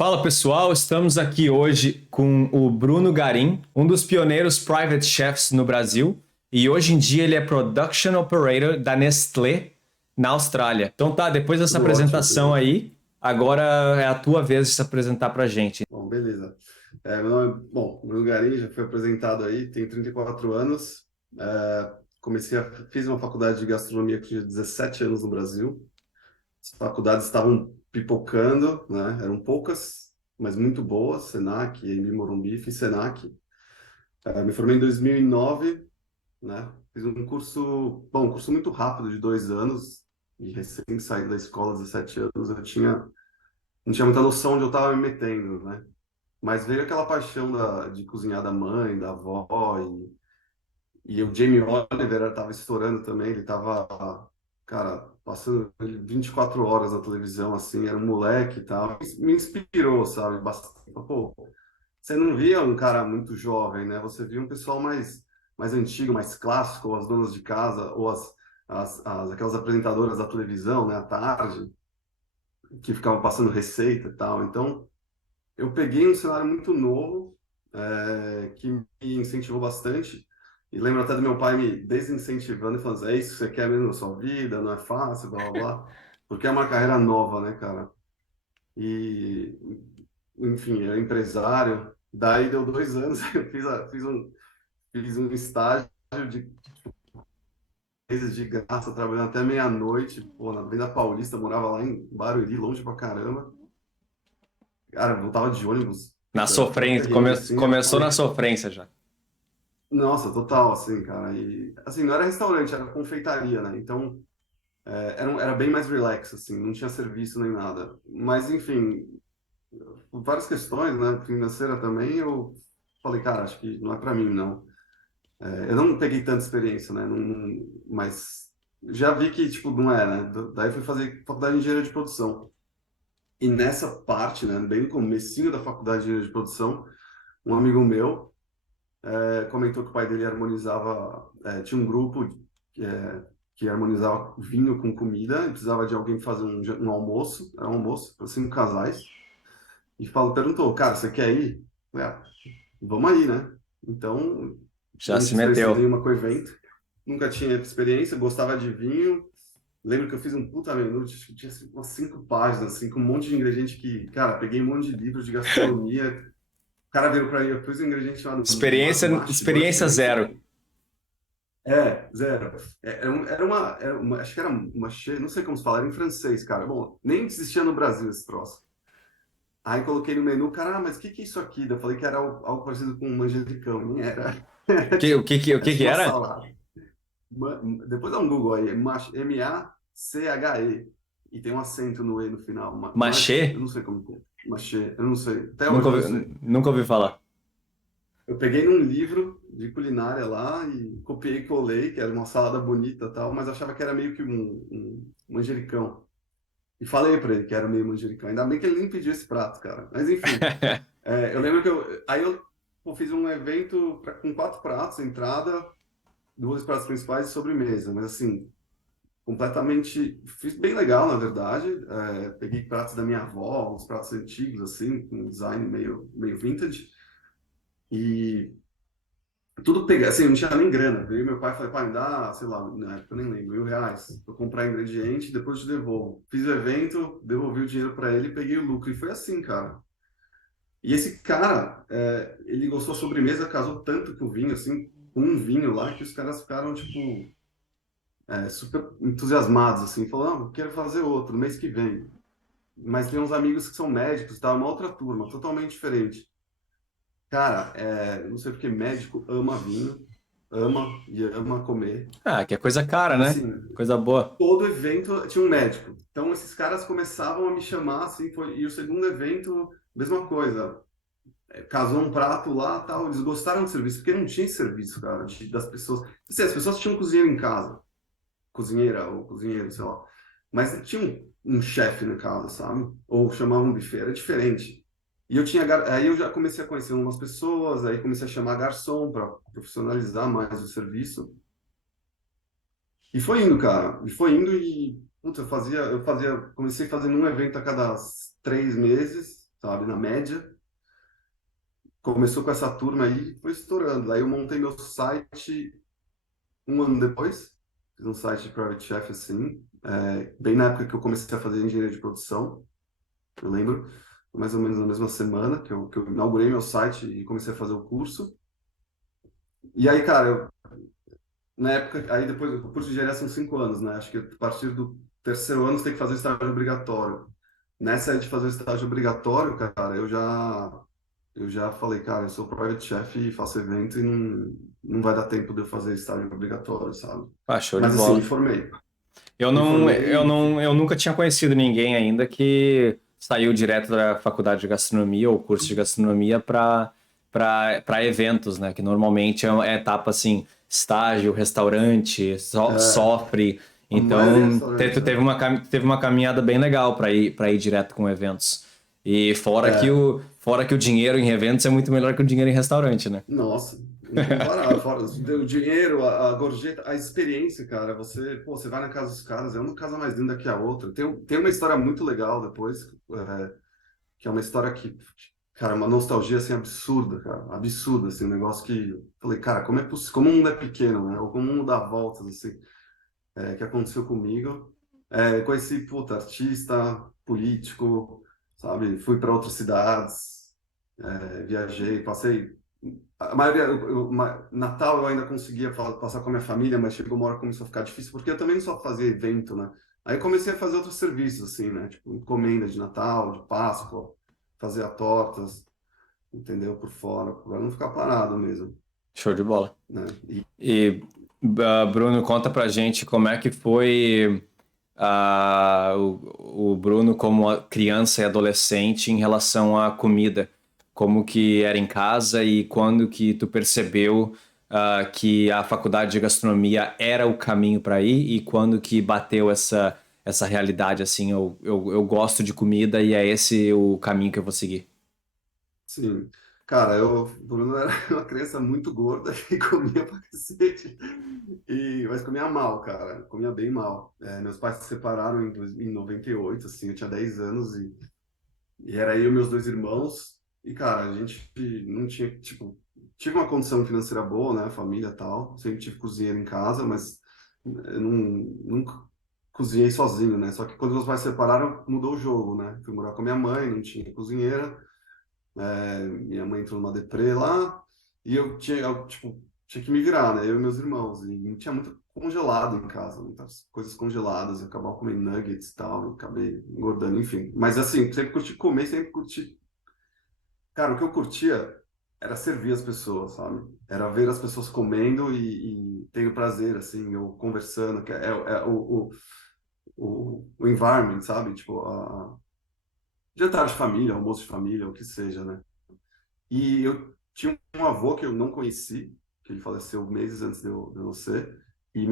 Fala pessoal, estamos aqui hoje com o Bruno Garim, um dos pioneiros private chefs no Brasil, e hoje em dia ele é Production Operator da Nestlé na Austrália. Então tá, depois dessa Tudo ótimo, apresentação tudo. aí, agora é a tua vez de se apresentar pra gente. Bom, beleza. Meu nome Bruno Garim, já foi apresentado aí, tenho 34 anos. Fiz uma faculdade de gastronomia que tinha 17 anos no Brasil. As faculdades estavam pipocando, né? Eram poucas, mas muito boas, Senac, Embi Morumbi, fiz Senac. Me formei em 2009, né? Fiz um curso muito rápido, de 2 anos, e recém saí da escola, 17 anos, não tinha muita noção onde eu estava me metendo, né? Mas veio aquela paixão de cozinhar da mãe, da avó, e o Jamie Oliver estava estourando também, ele estava, cara, passando 24 horas na televisão, assim, era um moleque e tal. Me inspirou, sabe, bastante. Pô, você não via um cara muito jovem, né? Você via um pessoal mais antigo, mais clássico, ou as donas de casa, ou aquelas apresentadoras da televisão, né, à tarde, que ficavam passando receita e tal. Então, eu peguei um cenário muito novo, que me incentivou bastante. E lembro até do meu pai me desincentivando e falando assim, é isso que você quer mesmo na sua vida, não é fácil, blá, blá, blá. Porque é uma carreira nova, né, cara? E, enfim, eu empresário. Daí deu 2 anos, eu fiz um estágio de meses de graça, trabalhando até meia-noite, pô, na Avenida Paulista, morava lá em Barueri, longe pra caramba. Cara, eu voltava de ônibus. Na Puta, era um sofrência, perrengue, assim. Eu começou falei, na sofrência já. nossa, total, assim, cara. E, assim, não era restaurante, era confeitaria, né? Então, era bem mais relax, assim, não tinha serviço nem nada. Mas, enfim, por várias questões, né, financeira também, eu falei, cara, acho que não é para mim, não. Eu não peguei tanta experiência, né? Mas já vi que, tipo, não é, né? Daí fui fazer faculdade de engenharia de produção. E nessa parte, né, bem no comecinho da faculdade de engenharia de produção, um amigo meu comentou que o pai dele tinha um grupo que harmonizava vinho com comida, e precisava de alguém fazer um almoço, era um almoço para 5 casais, e perguntou, cara, você quer ir? Eu falei, vamos aí, né? Então, eu Já não se tinha experiência meteu. nenhuma com evento, nunca tinha experiência, gostava de vinho. Lembro que eu fiz um puta menu, tinha assim, umas 5 páginas, assim, com um monte de ingrediente que, cara, peguei um monte de livros de gastronomia. O cara veio para mim, eu fiz um ingrediente chamado mache, Experiência buttermilk. zero. Zero. Acho que era uma, não sei como se fala, era em francês, cara. Bom, nem existia no Brasil esse troço. Aí coloquei no menu, cara, mas o que que é isso aqui? Daí eu falei que era algo parecido com um manjericão, nem era. O É que que tipo uma era? salada. Ma- Depois dá um Google aí, Mache. E tem um acento no E no final. Eu Machê? não sei como que é. Mache, eu não sei. Até hoje eu não sei. Nunca ouvi falar. Eu peguei num livro de culinária lá e copiei e colei, que era uma salada bonita e tal, mas achava que era meio que um manjericão. E falei para ele que era meio manjericão. Ainda bem que ele nem pediu esse prato, cara. Mas enfim, eu lembro que pô, fiz um evento com 4 pratos, entrada, 2 pratos principais e sobremesa. Mas assim, completamente. Fiz bem legal, na verdade. Peguei pratos da minha avó, uns pratos antigos, assim, com um design meio vintage. E tudo pegar, assim, não tinha nem grana. Veio meu pai e falei, pai, me dá, sei lá, na época eu nem lembro, R$ 1.000 pra comprar ingrediente e depois eu te devolvo. Fiz o evento, devolvi o dinheiro para ele e peguei o lucro. E foi assim, cara. E esse cara, ele gostou da sobremesa, casou tanto com o vinho, assim, com um vinho lá, que os caras ficaram, tipo, super entusiasmados, assim. Falou, não, eu quero fazer outro, no mês que vem. Mas tem uns amigos que são médicos, tá? Uma outra turma, totalmente diferente. Cara, não sei porque médico ama vinho, ama e ama comer. Ah, que é coisa cara, E né? assim, Coisa boa. todo evento tinha um médico. Então esses caras começavam a me chamar, assim, e o segundo evento, mesma coisa. Casou um prato lá, tal, eles gostaram do serviço, porque não tinha esse serviço, cara, das pessoas. Assim, as pessoas tinham cozinheiro em casa, cozinheira ou cozinheiro, sei lá. Mas tinha um chefe na casa, sabe? Ou chamava um buffet, era diferente. E aí eu já comecei a conhecer umas pessoas, aí comecei a chamar garçom para profissionalizar mais o serviço. E foi indo, cara. E foi indo putz, comecei fazendo um evento a cada 3 meses. sabe, na média. Começou com essa turma aí e foi estourando. Aí eu montei meu site um ano depois, fiz um site de Private Chef assim, bem na época que eu comecei a fazer engenharia de produção, eu lembro, mais ou menos na mesma semana que eu inaugurei meu site e comecei a fazer o curso. E aí, cara, na época, aí depois, o curso de engenharia são 5 anos, né? Acho que a partir do terceiro ano você tem que fazer estágio obrigatório. Nessa aí de fazer o estágio obrigatório, cara, eu já falei, cara, eu sou private chef e faço evento e não vai dar tempo de eu fazer estágio obrigatório, sabe? Ah, show de Mas assim, me bola. formei. Eu Me não, eu formei, não, eu nunca tinha conhecido ninguém ainda que saiu direto da faculdade de gastronomia ou curso de gastronomia para eventos, né? Que normalmente é etapa assim, estágio, restaurante, é, sofre. a maioria é Então, restaurante, teve uma caminhada bem legal para ir direto com eventos. E fora que o dinheiro em eventos é muito melhor que o dinheiro em restaurante, né? nossa, incomparável. Fora o dinheiro, a gorjeta, a experiência, cara. Você vai na casa dos caras, é uma casa mais linda que a outra. Tem uma história muito legal depois, que é uma história que, cara, uma nostalgia assim absurda, cara, absurda, assim, um negócio que eu falei, cara, como é possível, como o mundo é pequeno, né? Ou como o mundo dá voltas, assim, que aconteceu comigo. Conheci, puta, artista, político, sabe? Fui para outras cidades, viajei, passei. A maioria, Natal eu ainda conseguia passar com a minha família, mas chegou uma hora que começou a ficar difícil, porque eu também não só fazia evento, né? Aí eu comecei a fazer outros serviços, assim, né? Tipo, encomenda de Natal, de Páscoa, fazia tortas, entendeu? Por fora, para não ficar parado mesmo, Show de bola. né? E, Bruno, conta pra gente como é que foi o Bruno como criança e adolescente em relação à comida. Como que era em casa e quando que tu percebeu que a faculdade de gastronomia era o caminho para ir e quando que bateu essa realidade assim, eu gosto de comida e é esse o caminho que eu vou seguir. Sim. Cara, o Bruno era uma criança muito gorda que comia pra cacete. Mas comia mal, cara. Comia bem mal. Meus pais se separaram em 98, assim, eu tinha 10 anos e era eu e meus dois irmãos. E, cara, a gente não tinha, tipo, tive uma condição financeira boa, né? Família e tal. Sempre tive cozinheiro em casa, mas eu nunca cozinhei sozinho, né? Só que quando meus pais se separaram, mudou o jogo, né? Fui morar com a minha mãe, não tinha cozinheira. Minha mãe entrou numa deprê lá e tinha que me virar, né? Eu e meus irmãos. E tinha muito congelado em casa, muitas coisas congeladas. Eu acabava comendo nuggets e tal, eu acabei engordando, enfim. Mas assim, sempre curti comer, sempre curti. Cara, o que eu curtia era servir as pessoas, sabe? Era ver as pessoas comendo e tendo prazer, assim, eu conversando, que é o environment, sabe? Tipo, jantar de família, almoço de família, o que seja, né? E eu tinha um avô que eu não conheci, que ele faleceu meses antes de eu nascer, e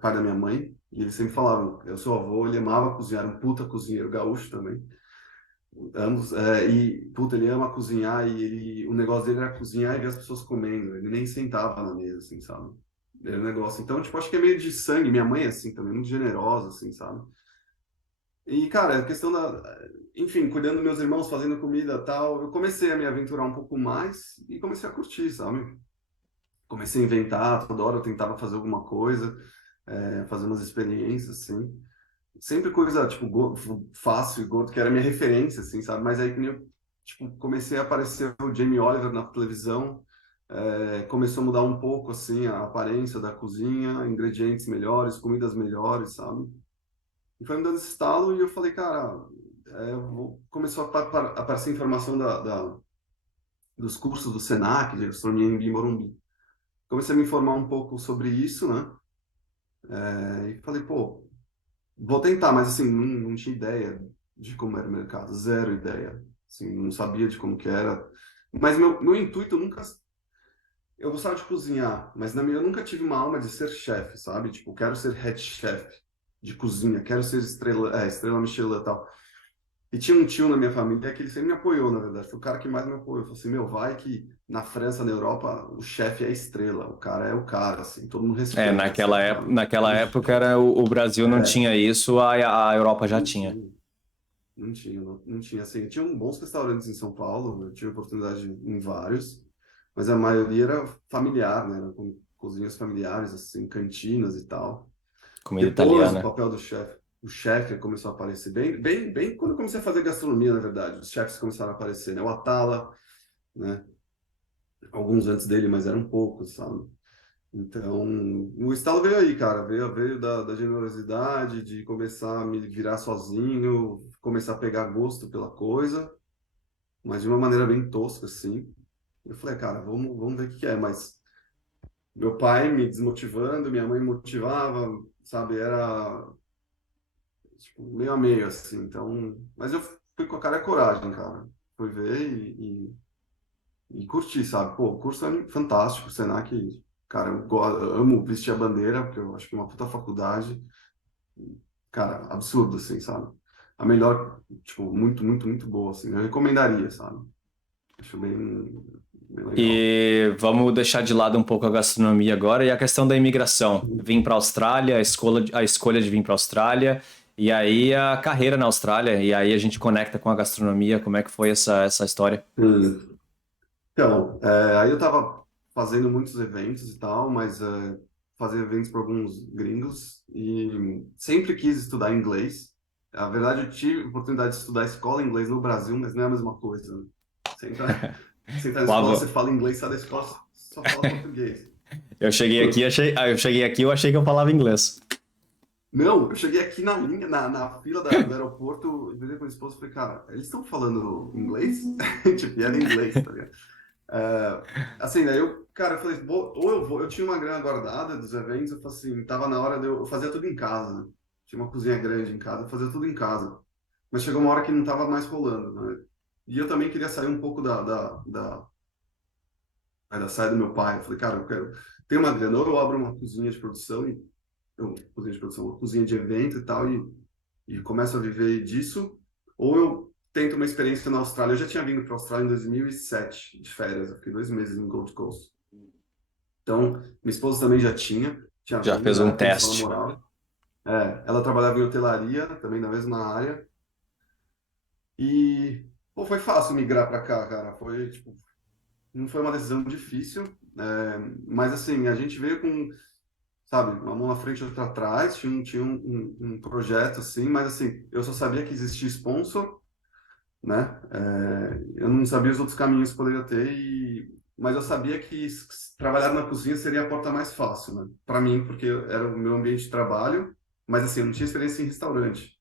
pai da minha mãe, e ele sempre falava, eu sou avô, ele amava cozinhar, era um puta cozinheiro gaúcho também, ambos, puta, ele ama cozinhar, o negócio dele era cozinhar e ver as pessoas comendo, ele nem sentava na mesa, assim, sabe? Era um negócio, então, tipo, acho que é meio de sangue, minha mãe é assim também, muito generosa, assim, sabe? E, cara, a questão enfim, cuidando dos meus irmãos, fazendo comida e tal, eu comecei a me aventurar um pouco mais e comecei a curtir, sabe? Comecei a inventar, toda hora eu tentava fazer alguma coisa, fazer umas experiências, assim. Sempre coisa, tipo, fácil e gordo, que era a minha referência, assim, sabe? Mas aí, que nem eu, tipo, comecei a aparecer o Jamie Oliver na televisão, começou a mudar um pouco, assim, a aparência da cozinha, ingredientes melhores, comidas melhores, sabe? E foi me dando esse estalo e eu falei, cara, começou a aparecer informação dos cursos do Senac, de gastronomia em Morumbi. Comecei a me informar um pouco sobre isso, né? E falei, pô, vou tentar, mas assim, não tinha ideia de como era o mercado, zero ideia. Assim, não sabia de como que era. Mas meu intuito nunca. Eu gostava de cozinhar, mas eu nunca tive uma alma de ser chefe, sabe? Tipo, quero ser head chef de cozinha, quero ser estrela Michelin e tal. E tinha um tio na minha família que ele sempre me apoiou, na verdade. Foi o cara que mais me apoiou. Falou assim, meu, vai que na França, na Europa, o chefe é a estrela. O cara é o cara, assim. Todo mundo respeita, assim, sabe? Naquela época o Brasil não tinha isso, a Europa já Não tinha. tinha. não tinha assim. Tinha bons restaurantes em São Paulo, eu tive oportunidade em vários, mas a maioria era familiar, né? Era com cozinhas familiares, assim, cantinas e tal. Comida Depois o italiana. papel do chefe, o chefe começou a aparecer bem quando eu comecei a fazer gastronomia, na verdade. Os chefes começaram a aparecer, né? O Atala, né? Alguns antes dele, mas eram poucos, sabe? Então, o estalo veio aí, cara. Veio da generosidade, de começar a me virar sozinho, começar a pegar gosto pela coisa, mas de uma maneira bem tosca, assim. Eu falei, cara, vamos ver o que que é. Mas meu pai me desmotivando, minha mãe me motivava, sabe? Era tipo, meio a meio, assim. Então, mas eu fui com a cara e a coragem, cara. Fui ver e curti, sabe? Pô, o curso é fantástico, o Senac, cara, eu amo vestir a bandeira, porque eu acho que é uma puta faculdade, cara, absurdo, assim, sabe? A melhor, tipo, muito boa, assim. Eu recomendaria, sabe? Acho bem legal. E vamos deixar de lado um pouco a gastronomia agora e a questão da imigração. Vim para a Austrália, a escolha de vir para a Austrália, e aí a carreira na Austrália, e aí a gente conecta com a gastronomia. Como é que foi essa história? Hum. Então, aí eu tava fazendo muitos eventos e tal, mas fazia eventos para alguns gringos e sempre quis estudar inglês. Na verdade, eu tive a oportunidade de estudar escola em inglês no Brasil, mas não é a mesma coisa, né? Você entra, você entra na escola, você Falava, fala inglês, sai da escola, só fala português. eu cheguei aqui, eu achei que eu falava inglês. Não, eu cheguei aqui na linha, na fila do aeroporto, eu falei com a esposa e falei, cara, eles estão falando inglês? Tipo, e era inglês, tá ligado? É, assim, daí eu, cara, eu falei, ou eu vou, eu tinha uma grana guardada dos eventos, eu falei assim, tava na hora de eu fazia tudo em casa, né? Tinha uma cozinha grande em casa, eu fazia tudo em casa. Mas chegou uma hora que não tava mais rolando, né? E eu também queria sair um pouco da saia do meu pai. Eu falei, cara, eu quero ter uma grana, ou eu abro uma cozinha de produção, cozinha de produção, uma cozinha de evento e tal, e começo a viver disso, ou eu tento uma experiência na Austrália. Eu já tinha vindo para a Austrália em 2007, de férias, eu fiquei 2 meses em Gold Coast. Então, minha esposa também já tinha Já vindo, fez na um época a gente só teste. namorava. Ela trabalhava em hotelaria, também na mesma área, e pô, foi fácil migrar para cá, cara. Foi, tipo, não foi uma decisão difícil, mas assim, a gente veio com, sabe, uma mão na frente e outra atrás, tinha um projeto assim, mas assim, eu só sabia que existia sponsor, né? Eu não sabia os outros caminhos que poderia ter, mas eu sabia que trabalhar na cozinha seria a porta mais fácil, né? Para mim, porque era o meu ambiente de trabalho, mas assim, eu não tinha experiência em restaurante.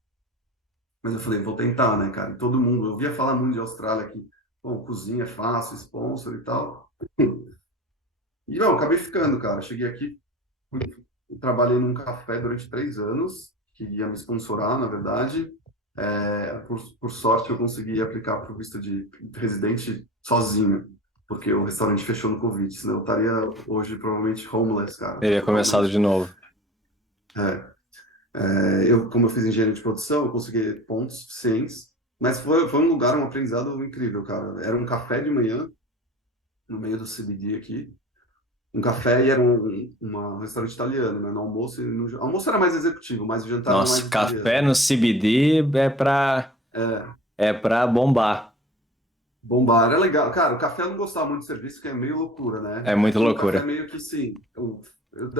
Mas eu falei, vou tentar, né, cara? E todo mundo, eu ouvia falar muito de Austrália que, bom, cozinha é fácil, sponsor e tal. E não, acabei ficando, cara. Cheguei aqui, trabalhei num café durante 3 anos, que ia me sponsorar, na verdade. Por sorte, eu consegui aplicar para o visto de residente sozinho, porque o restaurante fechou no Covid, senão eu estaria hoje provavelmente homeless, cara, Teria começado de totalmente. novo. Como eu fiz engenharia de produção, eu consegui pontos suficientes, mas foi um lugar, um aprendizado incrível, cara. Era um café de manhã, no meio do CBD aqui, um café e era um restaurante italiano, né? No almoço, no almoço era mais executivo, mas o jantar era mais Nossa, café italiano. no CBD É, é pra bombar. bombar era legal. Cara, o café eu não gostava muito do serviço, que é meio loucura, né? É muita Aqui o café é loucura. meio que sim.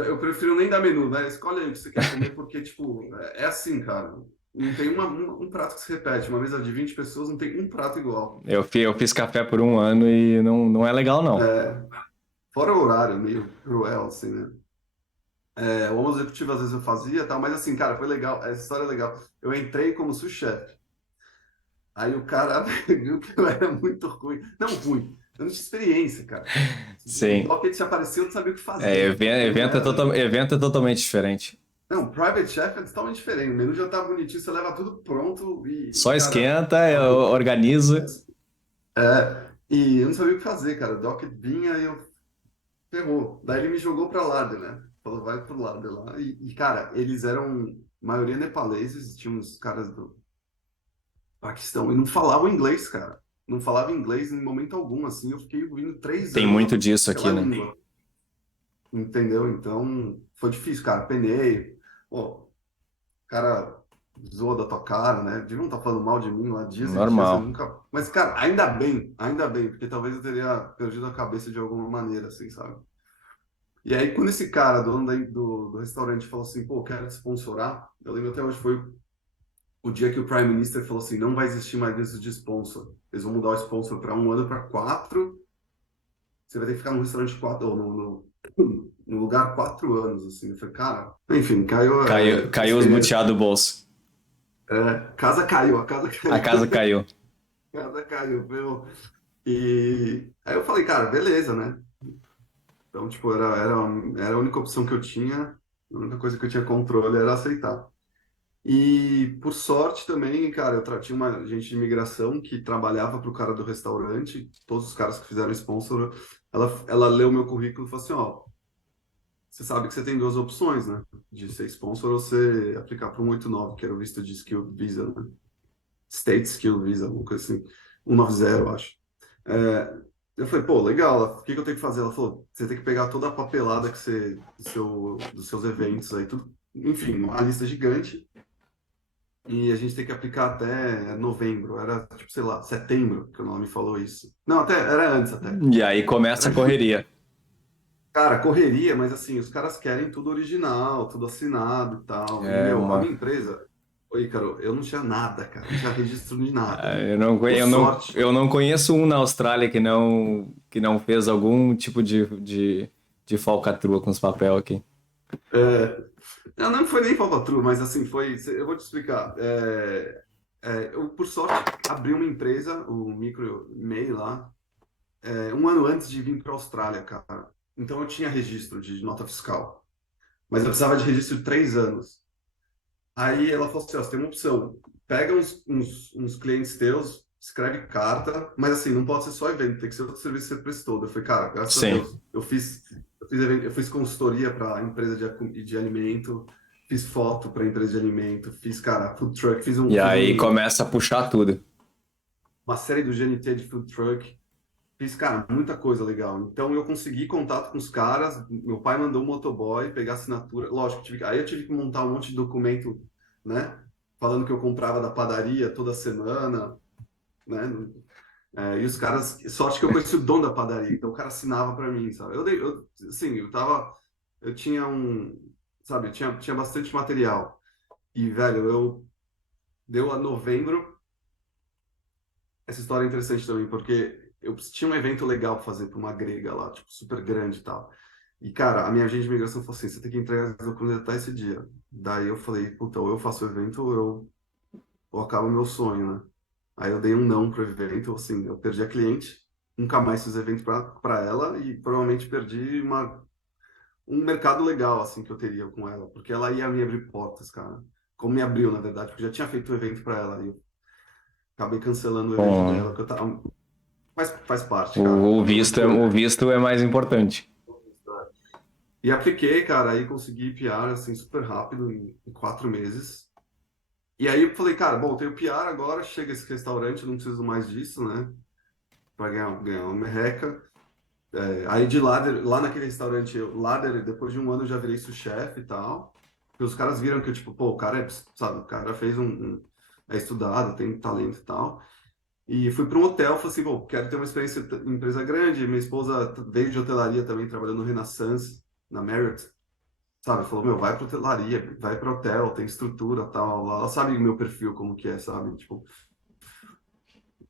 Eu prefiro nem dar menu, né? Escolhe aí o que você quer comer, porque, tipo, é assim, cara. Não tem um prato que se repete. Uma mesa de 20 pessoas não tem um prato igual. Eu fiz café por um ano e não é legal, não. É, fora o horário, meio cruel, assim, né? O almoço executivo às vezes eu fazia, e tal, mas assim, cara, foi legal. Essa história é legal. Eu entrei como sous-chefe. Aí o cara viu que eu era muito ruim. Não ruim, eu não tinha experiência, cara. O Sim. docket apareceu, eu não sabia o que fazer. Não era. Evento é totalmente diferente. Não, private chef é totalmente diferente. O menu já tá bonitinho, você leva tudo pronto Só cara, esquenta, sabe? organiza. E eu não sabia o que fazer, cara. O docket vinha e eu ferrou. Daí ele me jogou pra lado, né? Falou, vai pro lado lá. Cara, eles eram, maioria nepaleses, tinha uns caras do Paquistão e não falavam inglês, cara. Não falava inglês em momento algum, assim. Eu fiquei ouvindo três Tem anos muito disso aquela aqui, né? língua, entendeu? Então, foi difícil, cara. Penei. Pô, cara. zoa da tua cara, né? Deviam estar falando mal de mim lá dias e dias, eu Normal. nunca. Mas, cara, ainda bem, porque talvez eu teria perdido a cabeça de alguma maneira, assim, sabe? E aí, quando esse cara, dono do restaurante, falou assim, pô, quero te sponsorar, eu lembro até hoje, foi o dia que o Prime Minister falou assim, não vai existir mais isso de sponsor. Eles vão mudar o sponsor para um ano para quatro. Você vai ter que ficar no restaurante quatro, ou no lugar 4 anos, assim. Eu falei, cara, enfim, caiu, Caiu os buteados do bolso. casa caiu, a casa A caiu, casa caiu. a casa caiu, meu. E aí eu falei, cara, beleza, né? Então, tipo, era a única opção que eu tinha, a única coisa que eu tinha controle era aceitar. E por sorte também, cara, tinha uma gente de imigração que trabalhava para o cara do restaurante, todos os caras que fizeram sponsor, ela leu meu currículo e falou assim, ó, você sabe que você tem duas opções, né? De ser sponsor ou você aplicar para um 89, que era o visto de Skill Visa, né? State Skill Visa, alguma coisa assim. 190, eu acho. É, eu falei, pô, legal, o que que eu tenho que fazer? Ela falou, você tem que pegar toda a papelada que você, dos seus eventos aí, tudo, enfim, uma lista gigante, e a gente tem que aplicar até novembro, era tipo, sei lá, setembro que o nome falou isso. Não, até, era antes até. E aí começa Era a correria. Cara, correria, mas assim, os caras querem tudo original, tudo assinado e tal. E, É meu, a uma. minha empresa, oi, Carol, eu não tinha nada, cara, não tinha registro de nada. Por Eu sorte, não conheço um na Austrália que não fez algum tipo de falcatrua com os papéis aqui. não foi nem falcatrua, mas assim, eu vou te explicar. Eu, por sorte, abri uma empresa, o Micro MEI lá, um ano antes de vir para a Austrália, cara. Então eu tinha registro de nota fiscal, mas eu precisava de registro de 3 anos. Aí ela falou assim, ó, você tem uma opção, pega uns clientes teus, escreve carta, mas assim, não pode ser só evento, tem que ser outro serviço que você prestou. Eu falei, cara, graças a Sim. Deus, eu fiz consultoria para empresa de alimento, fiz foto para empresa de alimento, fiz, cara, food truck, E aí começa a puxar tudo. uma série do GNT de food truck, fiz, cara, muita coisa legal. Então eu consegui contato com os caras, meu pai mandou um motoboy pegar assinatura, lógico, aí eu tive que montar um monte de documento, né? Falando que eu comprava da padaria toda semana, né? E os caras, sorte que eu conheci o dono da padaria, então o cara assinava para mim, sabe? Assim, eu tinha sabe, tinha bastante material. E, velho, deu a novembro, essa história é interessante também, porque eu tinha um evento legal pra fazer para uma grega lá, tipo, super grande e tal. E, cara, a minha agente de imigração falou assim, você tem que entregar os documentos até esse dia. Daí eu falei, puta, ou eu faço o evento ou acaba o meu sonho, né? Aí eu dei um não pro evento, assim, eu perdi a cliente, nunca mais fiz evento para ela e provavelmente perdi um mercado legal, assim, que eu teria com ela, porque ela ia me abrir portas, cara. Como me abriu, na verdade, porque eu já tinha feito o evento para ela e eu acabei cancelando o evento Bom, dela, que eu tava... Mas faz parte, cara. o visto é mais importante. E apliquei, cara, aí consegui PR, assim, super rápido, em 4 meses. E aí eu falei, cara, bom, tenho PR agora, chega esse restaurante, eu não preciso mais disso, né? Para ganhar uma merreca. Aí de lá naquele restaurante, depois de um ano eu já virei sous-chefe e tal. Porque os caras viram que, tipo, pô, o cara sabe, o cara fez é estudado, tem talento e tal. E fui para um hotel, falei assim, pô, quero ter uma experiência em empresa grande. Minha esposa veio de hotelaria também, trabalhando no Renaissance, na Marriott, sabe? Falou, meu, vai para hotelaria, vai para hotel, tem estrutura, tal. Ela sabe o meu perfil, como que é, sabe? Tipo,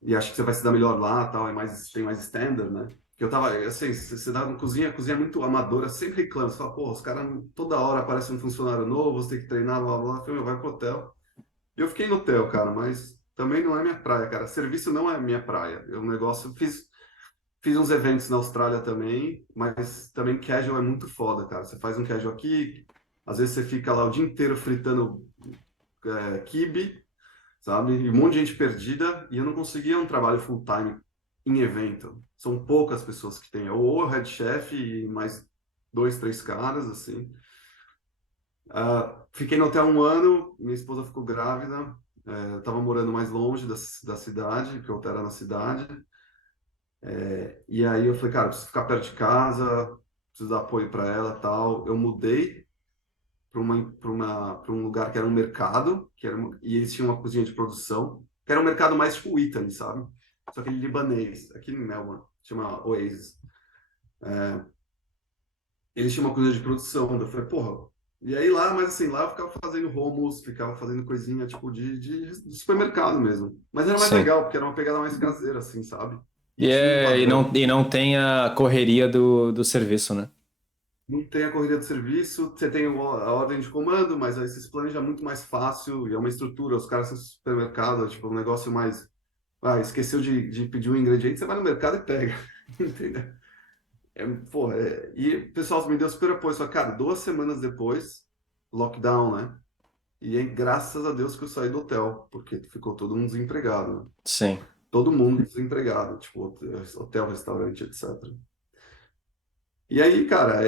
e acho que você vai se dar melhor lá, tal, tem mais standard, né? Que eu tava, assim, você dá uma cozinha é muito amadora, sempre reclama, você fala, pô, os caras toda hora aparece um funcionário novo, você tem que treinar, blá, blá, blá. Eu falei, meu, vai pro hotel. E eu fiquei no hotel, cara, mas também não é minha praia, cara. Serviço não é minha praia. Fiz uns eventos na Austrália também, mas também casual é muito foda, cara. Você faz um casual aqui, às vezes você fica lá o dia inteiro fritando quibe, sabe? E um monte de gente perdida, e eu não conseguia um trabalho full-time em evento. São poucas pessoas que têm, ou o head chef e mais dois, três caras, assim. Fiquei no hotel um ano, minha esposa ficou grávida, eu tava morando mais longe da cidade, porque o hotel era na cidade. E aí eu falei, cara, preciso ficar perto de casa, preciso dar apoio para ela, tal. Eu mudei para um lugar que era um mercado, e eles tinham uma cozinha de produção, que era um mercado mais tipo o Italy, sabe? Só que ele libanês, aqui em Melbourne, chama Oasis. Eles tinham uma cozinha de produção, eu falei, porra. E aí lá, mas assim, lá eu ficava fazendo hummus, ficava fazendo coisinha tipo de supermercado mesmo. Mas era mais Sim. legal, porque era uma pegada mais caseira, assim, sabe? E E, tinha um é, padrão. e não tem a correria do serviço, né? Não tem a corrida de serviço, você tem a ordem de comando, mas aí você se planeja muito mais fácil e é uma estrutura. Os caras são supermercado, tipo, um negócio mais. Ah, esqueceu de pedir um ingrediente, você vai no mercado e pega. Entendeu? Porra, e o pessoal me deu super apoio. Só, cara, 2 semanas depois, lockdown, né? E aí, graças a Deus que eu saí do hotel, porque ficou todo mundo desempregado, né? Sim. Todo mundo desempregado, tipo, hotel, restaurante, etc. E aí, cara,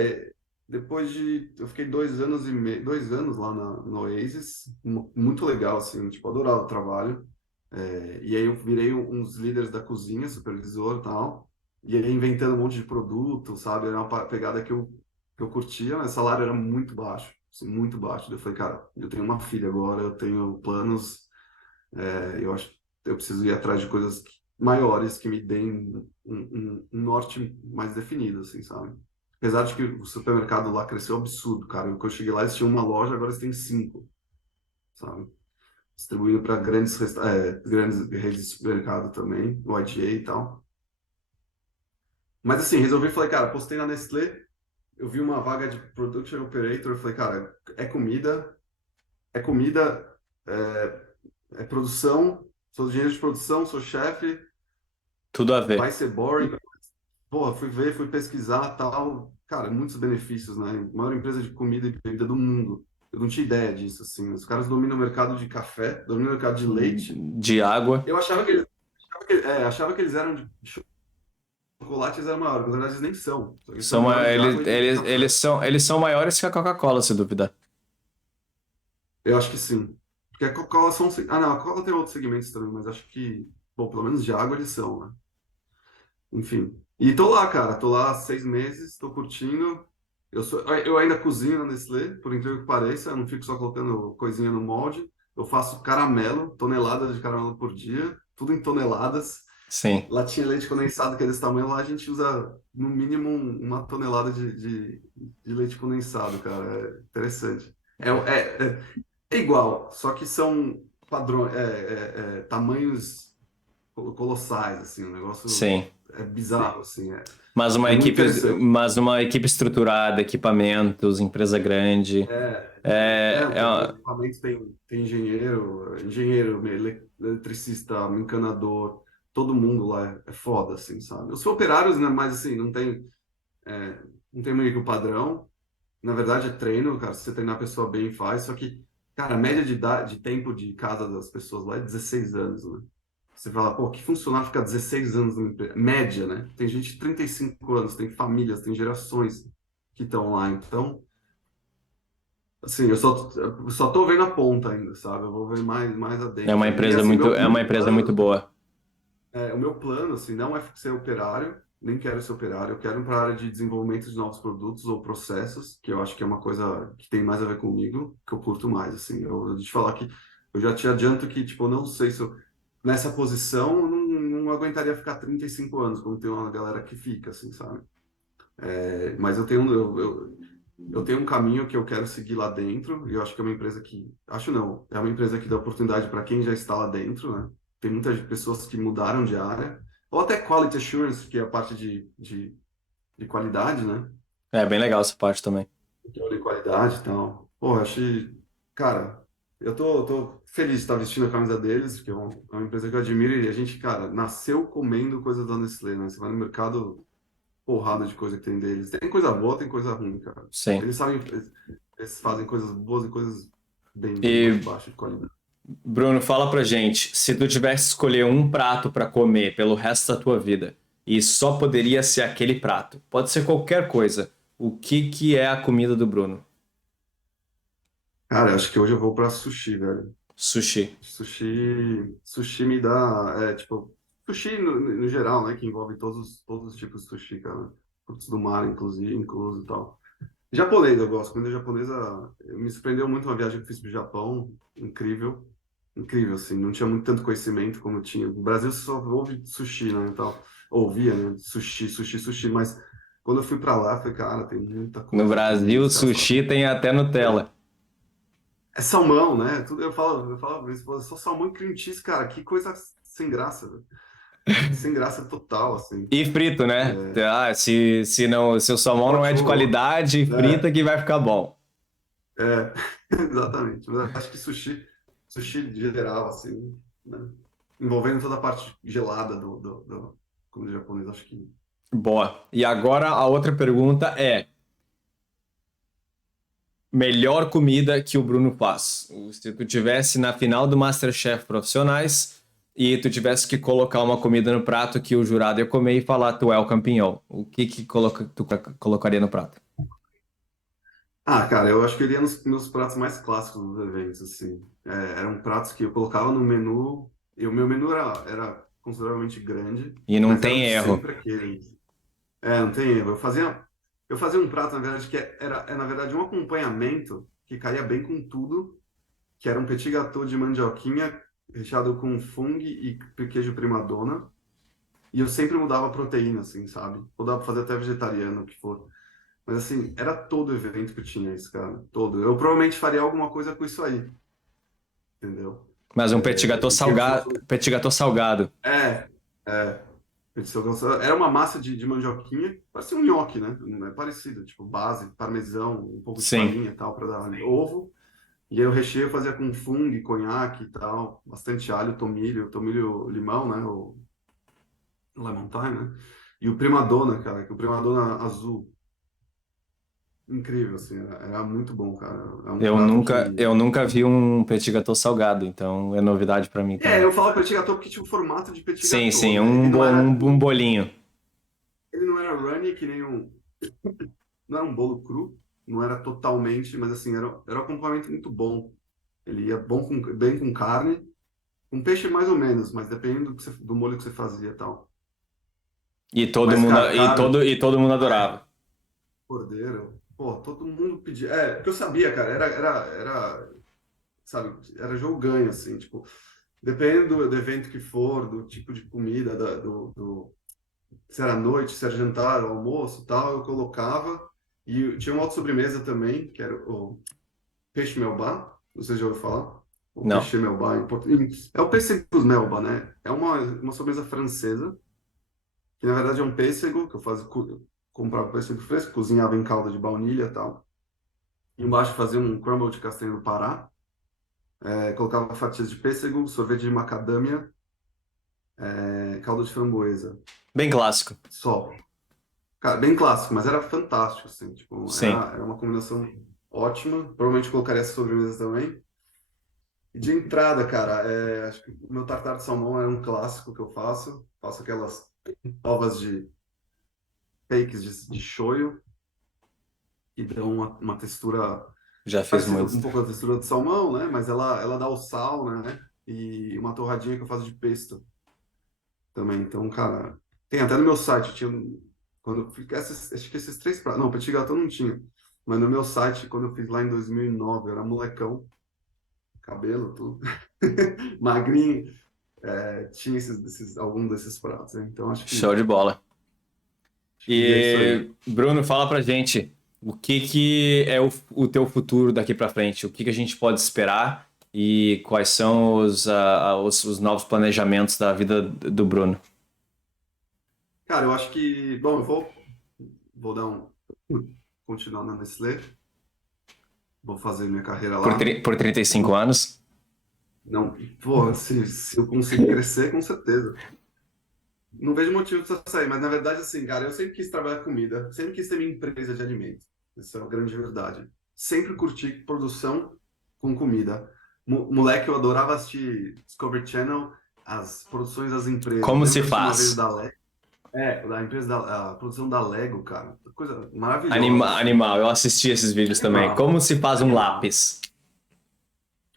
depois de. Eu fiquei 2 anos e meio, 2 anos lá no Oasis, muito legal, assim, tipo, adorava o trabalho. E aí eu virei um dos líderes da cozinha, supervisor e tal. E aí inventando um monte de produto, sabe? Era uma pegada que eu curtia, mas o salário era muito baixo, assim, muito baixo. Eu falei, cara, eu tenho uma filha agora, eu tenho planos, eu acho que eu preciso ir atrás de coisas maiores que me deem um norte mais definido, assim, sabe? Apesar de que o supermercado lá cresceu absurdo, cara. Quando eu cheguei lá, eles tinham uma loja, agora eles têm 5, sabe? Distribuindo para grandes redes de supermercado também, o IGA e tal. Mas assim, resolvi, falei, cara, postei na Nestlé, eu vi uma vaga de Production Operator, eu falei, cara, é comida, é produção, sou engenheiro de produção, sou chefe, Tudo a vai ver. ser boring. Porra, fui ver, fui pesquisar, tal. Cara, muitos benefícios, né? Maior empresa de comida e bebida do mundo. Eu não tinha ideia disso, assim. Os caras dominam o mercado de café, dominam o mercado de leite. De água. Eu achava que eles eram de chocolate, eles eram maiores, mas na verdade eles nem são. Só que eles são São, maiores de água e de café. eles são maiores que a Coca-Cola, se duvidar. Eu acho que sim. Porque a Coca-Cola são. Ah, não, a Coca-Cola tem outros segmentos também, mas acho que, bom, pelo menos de água eles são, né? Enfim. E tô lá, cara. Tô lá há 6 meses, tô curtindo. Eu ainda cozinho na Nestlé, por incrível que pareça. Eu não fico só colocando coisinha no molde. Eu faço caramelo, toneladas de caramelo por dia, tudo em toneladas. Sim. Latinha de leite condensado, que é desse tamanho, lá a gente usa no mínimo uma tonelada de leite condensado, cara. É interessante. É igual, só que são padrões, tamanhos colossais, assim, um negócio Sim. é bizarro, assim, Mas é muito interessante. uma equipe estruturada, equipamentos, empresa grande. Tem equipamento, tem engenheiro, eletricista, encanador, todo mundo lá é foda, assim, sabe? Os operários, né, mas assim, é, não tem meio que o padrão. Na verdade, é treino, cara. Se você treinar a pessoa bem, faz. Só que, cara, a média de tempo de casa das pessoas lá é 16 anos, né? Você fala, pô, que funcionário fica 16 anos numa empresa? Média, né? Tem gente de 35 anos, tem famílias, tem gerações que estão lá. Então, assim, eu só tô vendo a ponta ainda, sabe? Eu vou ver mais adentro ainda. E assim, É uma empresa muito boa. o meu plano, assim, não é ser operário, nem quero ser operário, eu quero ir para a área de desenvolvimento de novos produtos ou processos, que eu acho que é uma coisa que tem mais a ver comigo, que eu curto mais, assim. Eu te falar que eu já te adianto que, tipo, eu não sei se eu, nessa posição, eu não aguentaria ficar 35 anos, como tem uma galera que fica, assim, sabe? Mas eu tenho um caminho que eu quero seguir lá dentro, e eu acho que é uma empresa que. Acho não, é uma empresa que dá oportunidade para quem já está lá dentro, né? Tem muitas pessoas que mudaram de área, ou até Quality Assurance, que é a parte de qualidade, né? É bem legal essa parte também. Controle de qualidade e tal. Pô, eu achei. Cara, eu tô feliz de estar vestindo a camisa deles, porque é uma empresa que eu admiro, e a gente, cara, nasceu comendo coisas da Nestlé, né? Você vai no mercado, porrada de coisa que tem deles. Tem coisa boa, tem coisa ruim, cara. Sim. Eles fazem coisas boas e coisas bem mais E, baixas de qualidade. Bruno, fala pra gente, se tu tivesse que escolher um prato pra comer pelo resto da tua vida e só poderia ser aquele prato, pode ser qualquer coisa, o que que é a comida do Bruno? Cara, acho que hoje eu vou pra sushi, velho. Sushi. Sushi me dá, tipo, sushi no geral, né, que envolve todos os tipos de sushi, cara. Frutos do mar, inclusive, incluso e tal. Japonês eu gosto. Comida japonesa me surpreendeu muito uma viagem que eu fiz para o Japão. Incrível. Incrível, assim. Não tinha muito tanto conhecimento como eu tinha. No Brasil você só ouve sushi, né, e tal. Ouvia, né? Sushi, sushi, sushi. Mas quando eu fui para lá, eu falei, cara, tem muita No coisa aqui. Brasil, Os caras sushi fazem. tem até Nutella. É salmão, né? Tudo, eu falo pra minha esposa, só salmão e cream cheese, cara. Que coisa sem graça, velho. Sem graça total, assim. E frito, né? Ah, se o salmão não é de Ô, qualidade, frita é, que vai ficar bom. é, exatamente. Mas acho que sushi geral, assim, né? Envolvendo toda a parte gelada do comida japonesa, acho que. Boa. E agora a outra pergunta é: melhor comida que o Bruno faz? Se tu tivesse na final do MasterChef Profissionais e tu tivesse que colocar uma comida no prato que o jurado ia comer e falar tu é o campeão, o que que tu colocaria no prato? Ah, cara, eu acho que eu iria nos meus pratos mais clássicos dos eventos, assim. Eram pratos que eu colocava no menu, e o meu menu era consideravelmente grande, E não mas eram tem erro. sempre aqueles. Não tem erro. Eu fazia um prato, na verdade, que na verdade, um acompanhamento que caía bem com tudo, que era um petit gâteau de mandioquinha recheado com fungo e queijo Primadonna. E eu sempre mudava a proteína, assim, sabe? Ou dava pra fazer até vegetariano, o que for. Mas, assim, era todo evento que eu tinha isso, cara. Todo. Eu provavelmente faria alguma coisa com isso aí, entendeu? Mas um petit gâteau E tinha salgado, petit gâteau salgado. É, é. Era uma massa de mandioquinha, parecia um nhoque, né? Não é parecido, tipo base, parmesão, um pouco de Sim. farinha e tal, para dar ovo. E aí o recheio eu fazia com fungo, conhaque e tal, bastante alho, tomilho, limão, né? O lemon thyme, né? E o primadonna, cara, que o primadonna azul, incrível, assim, era muito bom, cara. É um Eu prato nunca, que. eu nunca vi um petit gâteau salgado, então é novidade pra mim também. Eu falo petit gâteau porque tinha o formato de petit Sim, gâteau, sim, né? um bolinho. Ele não era runny que nem um. Não era um bolo cru, não era totalmente, mas assim, era um acompanhamento muito bom. Ele ia bem com carne, com peixe mais ou menos, mas dependendo do molho que você fazia e tal. Mas, cara, carne, E todo mundo ai, adorava. cordeiro, pô, todo mundo pedia. Porque eu sabia, cara, sabe, era jogo ganho, assim, tipo, dependendo do evento que for, do tipo de comida, se era noite, se era jantar, almoço, tal, eu colocava. E tinha uma outra sobremesa também, que era o peixe melba, você já ouviu falar? O Não. peixe melba em português. É o pêssego melba, né? É uma sobremesa francesa, que na verdade é um pêssego, que eu fazia, comprava pêssego fresco, cozinhava em calda de baunilha e tal. E embaixo fazia um crumble de castanha do Pará, colocava fatias de pêssego, sorvete de macadâmia, calda de framboesa. Bem clássico. Só. Cara, bem clássico, mas era fantástico, assim, tipo, Sim. era uma combinação ótima. Provavelmente colocaria essa sobremesa também. E de entrada, cara, acho que o meu tartar de salmão é um clássico que eu faço. Faço aquelas ovas de fakes de shoyu que dão uma textura Já fiz parecida muito. um pouco da textura de salmão, né? Mas ela dá o sal, né? E uma torradinha que eu faço de pesto também. Então, cara, tem até no meu site. Quando eu fiz acho que esses três pratos. Não, petit gâteau não tinha. Mas no meu site, quando eu fiz lá em 2009, eu era molecão, cabelo, tudo, magrinho. Tinha algum desses pratos, né? Então Show de bola. acho que é isso aí. E, Bruno, fala pra gente o que que é o teu futuro daqui pra frente? O que que a gente pode esperar e quais são os novos planejamentos da vida do Bruno? Cara, eu acho que, bom, eu vou dar continuar na Nestlé, vou fazer minha carreira lá. Por 35 Não, anos? não, pô, se eu conseguir crescer, com certeza. Não vejo motivo para sair, mas na verdade, assim, cara, eu sempre quis trabalhar com comida, sempre quis ter minha empresa de alimento. Essa é a grande verdade. Sempre curti produção com comida. Moleque, eu adorava assistir Discovery Channel, as produções das empresas. Como Lembro se que eu assisti uma vez faz? da Lego, da empresa a produção da Lego, cara. Coisa maravilhosa, assim. Animal, eu assisti esses vídeos também. Animal, Como se faz um animal. lápis?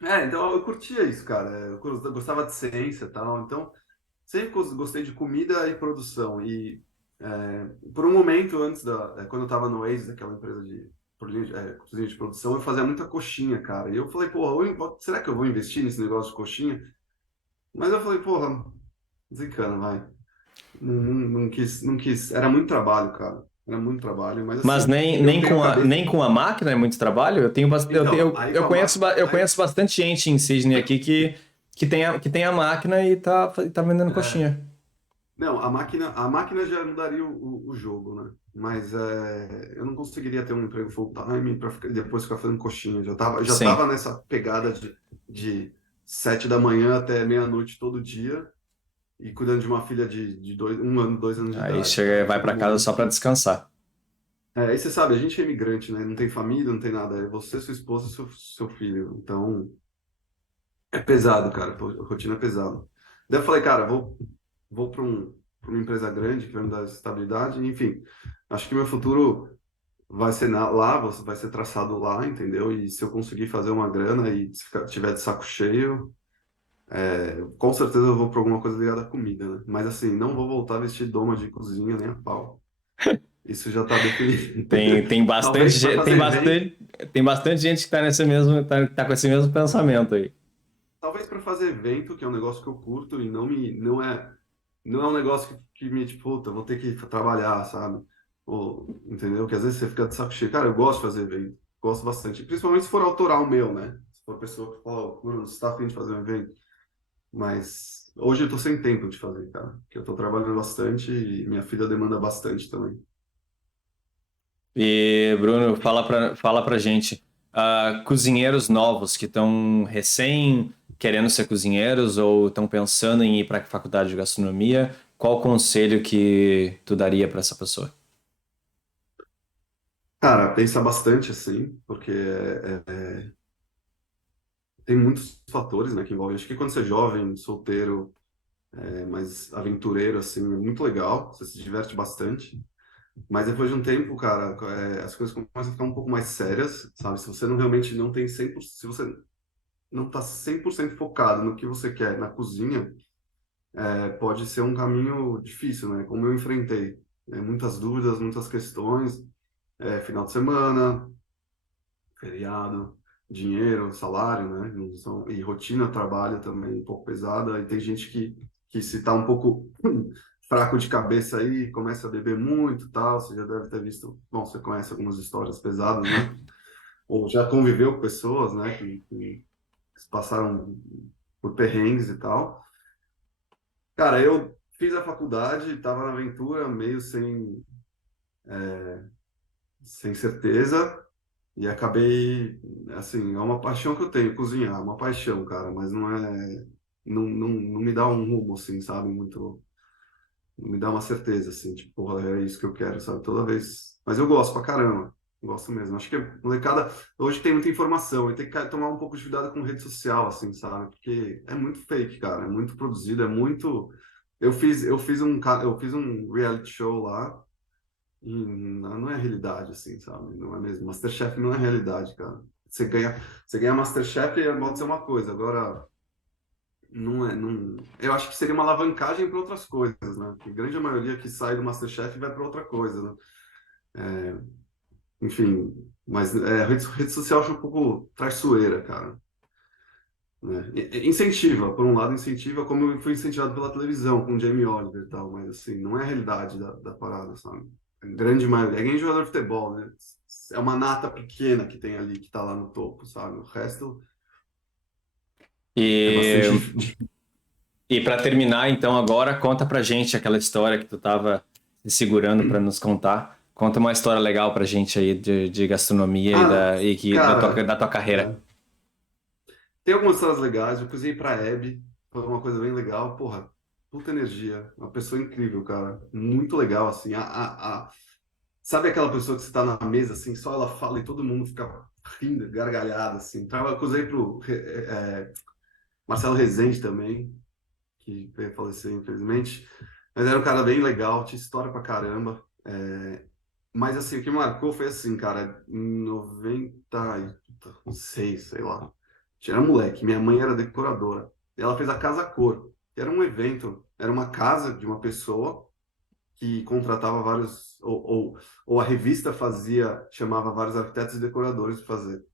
Então eu curtia isso, cara. Eu gostava de ciência e tal. Então, sempre gostei de comida e produção. E por um momento, quando eu estava no Waze, aquela empresa de cozinha de produção, eu fazia muita coxinha, cara. E eu falei, porra, será que eu vou investir nesse negócio de coxinha? Mas eu falei, porra, desencana, vai. Não quis. Era muito trabalho, cara. Era muito trabalho, mas Mas assim, eu tenho a cabeça. nem com a máquina é muito trabalho? Eu tenho, Então, aí com a eu aí, conheço bastante gente em Sydney aqui que tem a máquina e tá vendendo é, coxinha. não, a máquina já mudaria o jogo, né? Mas eu não conseguiria ter um emprego full time para depois ficar fazendo coxinha. Já tava Sim. nessa pegada de 7 da manhã até meia-noite todo dia e cuidando de uma filha de 1 ano, 2 anos de Aí idade, chega, cara. vai Chega um para casa só para momento. descansar. Aí você sabe, a gente é imigrante, né? Não tem família, não tem nada. É você, sua esposa e seu filho. Então, é pesado, cara. Pô, a rotina é pesada. Daí eu falei, cara, vou para uma empresa grande que vai me dar estabilidade. Enfim, acho que meu futuro vai ser lá, vai ser traçado lá, entendeu? E se eu conseguir fazer uma grana e se tiver de saco cheio, com certeza eu vou para alguma coisa ligada à comida, né? Mas assim, não vou voltar a vestir doma de cozinha nem a pau. Isso já está definido. Tem bastante, Talvez para tem fazer evento. bastante, tem bastante gente que tá nesse mesmo, tá com esse mesmo pensamento aí. Talvez para fazer evento, que é um negócio que eu curto e não é um negócio que me, tipo, puta, vou ter que trabalhar, sabe? Ou, entendeu? Que às vezes você fica de saco cheio. Cara, eu gosto de fazer evento, gosto bastante. Principalmente se for autoral meu, né? Se for pessoa que fala, "Ô, Bruno, você tá afim de fazer um evento?" Mas hoje eu tô sem tempo de fazer, cara. Porque eu tô trabalhando bastante e minha filha demanda bastante também. E, Bruno, fala pra gente, cozinheiros novos que estão recém querendo ser cozinheiros ou estão pensando em ir para a faculdade de gastronomia, qual conselho que tu daria para essa pessoa? Cara, pensa bastante, assim, porque tem muitos fatores, né, que envolvem. Acho que quando você é jovem, solteiro, mais aventureiro, assim, é muito legal, você se diverte bastante. Mas depois de um tempo, cara, as coisas começam a ficar um pouco mais sérias, sabe? Se você não realmente não tem 100%, se você não tá 100% focado no que você quer na cozinha, pode ser um caminho difícil, né? Como eu enfrentei, né? Muitas dúvidas, muitas questões, final de semana, feriado, dinheiro, salário, né? E rotina, trabalho também um pouco pesada. E tem gente que se tá um pouco fraco de cabeça aí, começa a beber muito, tal. Você já deve ter visto, bom, você conhece algumas histórias pesadas, né? Ou já conviveu com pessoas, né? Que passaram por perrengues e tal. Cara, eu fiz a faculdade, estava na aventura, meio sem certeza. E acabei, assim, é uma paixão que eu tenho, cozinhar, é uma paixão, cara, mas não me dá um rumo, assim, sabe, muito, não me dá uma certeza, assim, tipo, porra, é isso que eu quero, sabe, toda vez. Mas eu gosto pra caramba, gosto mesmo. Acho que a molecada, hoje tem muita informação e tem que tomar um pouco de cuidado com rede social, assim, sabe, porque é muito fake, cara, é muito produzido, é muito... Eu fiz um reality show lá, e não é realidade, assim, sabe? Não é mesmo. MasterChef não é realidade, cara. Você ganha MasterChef pode ser uma coisa, agora não é. Não... Eu acho que seria uma alavancagem para outras coisas, né? Porque a grande maioria que sai do MasterChef vai para outra coisa, né? Enfim, mas rede social eu acho um pouco traiçoeira, cara. Né? Incentiva, por um lado, incentiva, como eu fui incentivado pela televisão, com Jamie Oliver e tal, mas assim, não é a realidade da parada, sabe? A grande maioria, é que nem jogador de futebol, né? É uma nata pequena que tem ali, que tá lá no topo, sabe? O resto é E, bastante. e para terminar, então, agora conta pra gente aquela história que tu tava se segurando para nos contar. Conta uma história legal pra gente aí de gastronomia Ah, da cara, tua carreira. tem algumas histórias legais. Eu cozinhei pra Hebe, foi uma coisa bem legal. Porra, puta energia, uma pessoa incrível, cara. Muito legal, assim. Sabe aquela pessoa que você está na mesa, assim, só ela fala e todo mundo fica rindo, gargalhada, assim. Eu cruzei pro Marcelo Rezende também, que veio a falecer, infelizmente. Mas era um cara bem legal, tinha história pra caramba. Mas, assim, o que marcou foi assim, cara, em 96, sei lá. Era moleque, minha mãe era decoradora. E ela fez a Casa Cor, que era um evento, era uma casa de uma pessoa que contratava vários, ou a revista fazia, chamava vários arquitetos e decoradores para fazer,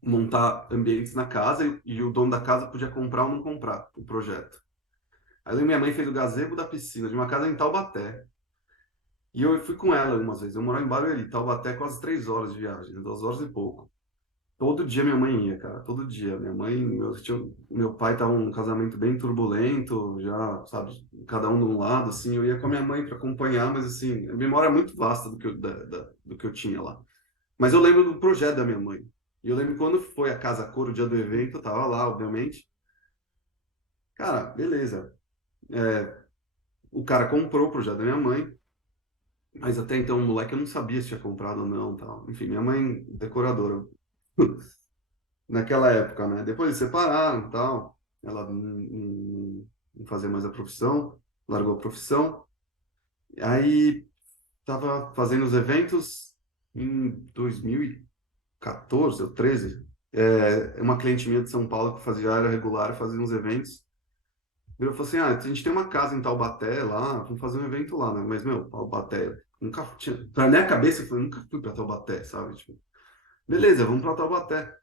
montar ambientes na casa e o dono da casa podia comprar ou não comprar o projeto. Aí eu lembro, minha mãe fez o gazebo da piscina de uma casa em Taubaté. E eu fui com ela algumas vezes. Eu morava em Barueri, Taubaté, quase 3 horas de viagem, 2 horas e pouco. Todo dia minha mãe ia, cara, todo dia. Minha mãe, meu pai tava num casamento bem turbulento, já, sabe, cada um de um lado, assim. Eu ia com a minha mãe para acompanhar, mas assim, a memória é muito vasta do que eu tinha lá. Mas eu lembro do projeto da minha mãe. E eu lembro quando foi a Casa Cor, o dia do evento, eu tava lá, obviamente. Cara, beleza. O cara comprou o projeto da minha mãe, mas até então o moleque eu não sabia se tinha comprado ou não, tal. Enfim, minha mãe decoradora naquela época, né? Depois eles separaram, tal. Ela não fazia mais a profissão, largou a profissão. Aí tava fazendo os eventos em 2014 ou 13. Uma cliente minha de São Paulo que fazia área regular, fazia uns eventos. Eu falei assim, a gente tem uma casa em Taubaté lá, vamos fazer um evento lá, né? Mas, meu, Taubaté, nunca tinha... Pra minha cabeça, eu falei, nunca fui pra Taubaté, sabe? Tipo, beleza, vamos pra Taubaté.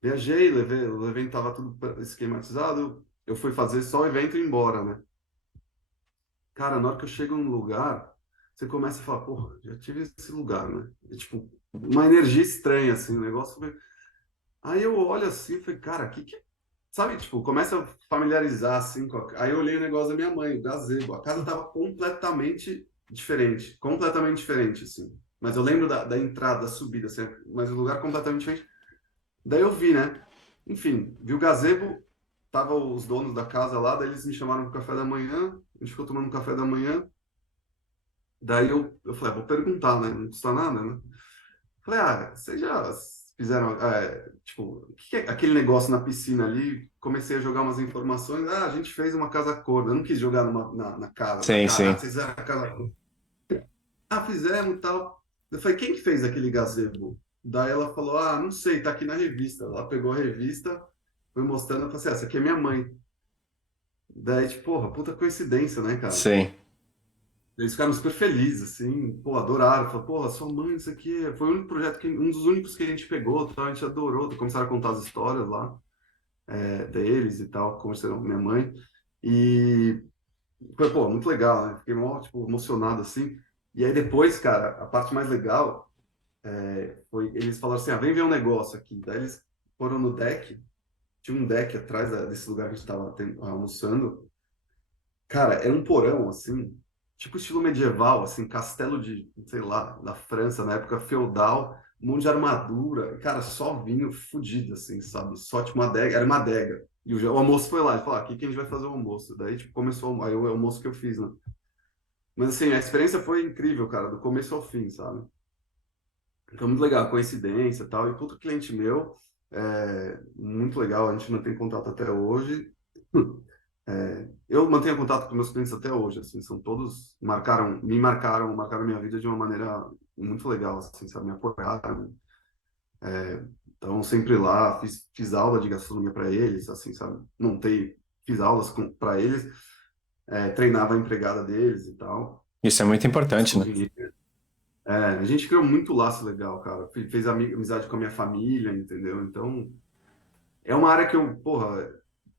Viajei, levei, o evento tava tudo esquematizado, eu fui fazer só o evento e ir embora, né? Cara, na hora que eu chego num lugar, você começa a falar, pô, já tive esse lugar, né? E, tipo, uma energia estranha, assim, o negócio... Aí eu olho assim e falei, cara, que sabe, tipo, começa a familiarizar assim Aí eu olhei o negócio da minha mãe, o gazebo. A casa tava completamente diferente, assim. Mas eu lembro da entrada, da subida, assim, mas o lugar completamente diferente. Daí eu vi, né? Enfim, vi o gazebo, tava os donos da casa lá, daí eles me chamaram pro café da manhã, a gente ficou tomando café da manhã. Daí eu falei, vou perguntar, né? Não custa nada, né? Falei, vocês já fizeram, tipo, o que é aquele negócio na piscina ali? Comecei a jogar umas informações. A gente fez uma casa cor. Eu não quis jogar na cara, na Sim, cara. sim. Vocês fizeram a casa cor. Fizemos e tal. Eu falei, quem que fez aquele gazebo? Daí ela falou, não sei, tá aqui na revista. Ela pegou a revista, foi mostrando, eu falei assim, essa aqui é minha mãe. Daí, tipo, porra, puta coincidência, né, cara? Sim. Eles ficaram super felizes, assim, pô, adoraram. Falaram, pô, sua mãe, isso aqui foi o único projeto, um dos únicos que a gente pegou, tal, a gente adorou. Começaram a contar as histórias lá, deles e tal, conversando com minha mãe. E foi, pô, muito legal, né? Fiquei mó, tipo, emocionado, assim. E aí depois, cara, a parte mais legal foi, eles falaram assim, vem ver um negócio aqui. Daí eles foram no deck, tinha um deck atrás desse lugar que a gente estava almoçando. Cara, era um porão, assim, tipo estilo medieval, assim, castelo de, sei lá, da França, na época feudal, um monte de armadura, cara, só vinho fudido, assim, sabe? Só, tipo, uma adega, era uma adega. E o almoço foi lá, ele falou, aqui que a gente vai fazer o almoço. Daí, tipo, começou, aí o almoço que eu fiz, né? Mas, assim, a experiência foi incrível, cara, do começo ao fim, sabe? Foi muito legal, coincidência e tal. E puto cliente meu, muito legal, a gente mantém contato até hoje. Eu mantenho contato com meus clientes até hoje, assim, são todos marcaram minha vida de uma maneira muito legal, assim, sabe, me apoiaram. Então, sempre lá, fiz aula de gastronomia para eles, assim, sabe, fiz aulas para eles, treinava a empregada deles e tal, Isso é muito as importante, né? cozinheiras. A gente criou muito laço legal, cara. Fez amizade com a minha família, entendeu? Então, é uma área que eu, porra,